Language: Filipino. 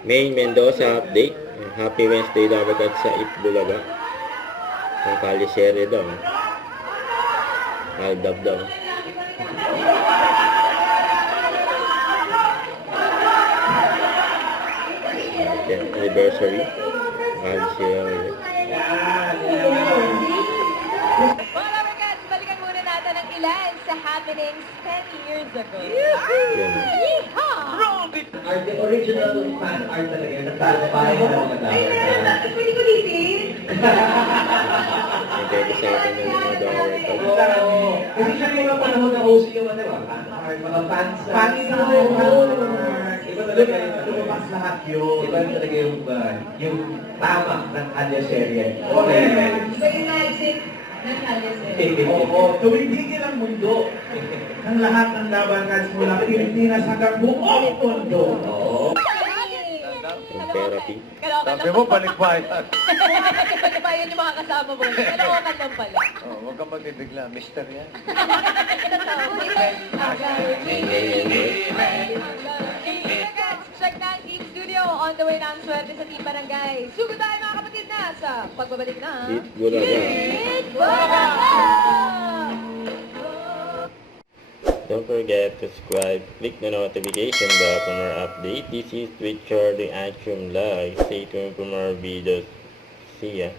May Mendoza update. Happy Wednesday daw agad sa Itbulaga. Ang kalisere daw. Aldab daw. Anniversary. Kalisere. Mga Labarkads, balikan muna natin ang ilan sa happenings 10 years ago. Yun. Yeehaw! Art, the original fan art talaga yun. Nagtagumpay na mga tao. Pwede ko litin? Nagkaya sa atin ng mga dawar. Oo. Kasi siya yung mga panahon na OC yung ano, fan art, mga fans. Fans na iba talaga yun. Lumabas lahat yun. Iba talaga yung tama ng Alya Serie. Okay. Iba yung magic ng Alice. Oo. Tumigil ang mundo. Ang lahat ng Labarkads mula Pilipinas hanggang buong mundo. Oo. Yung therapy. Sabi mo, balikbayan. Balikbayan yung mga kasama mo. Kalokan lang pala. Oh, huwag kang magbibigla. Mister yan. Check na ang Team Studio. On the way na ang swerte sa Team Barangay. Sugod tayo mga kapatid na sa pagbabalik na Itbulaga. Itbulaga! Don't forget to subscribe, click the notification bell for more update. This is Twitch Charlie Action Live. Stay tuned for more videos. See ya.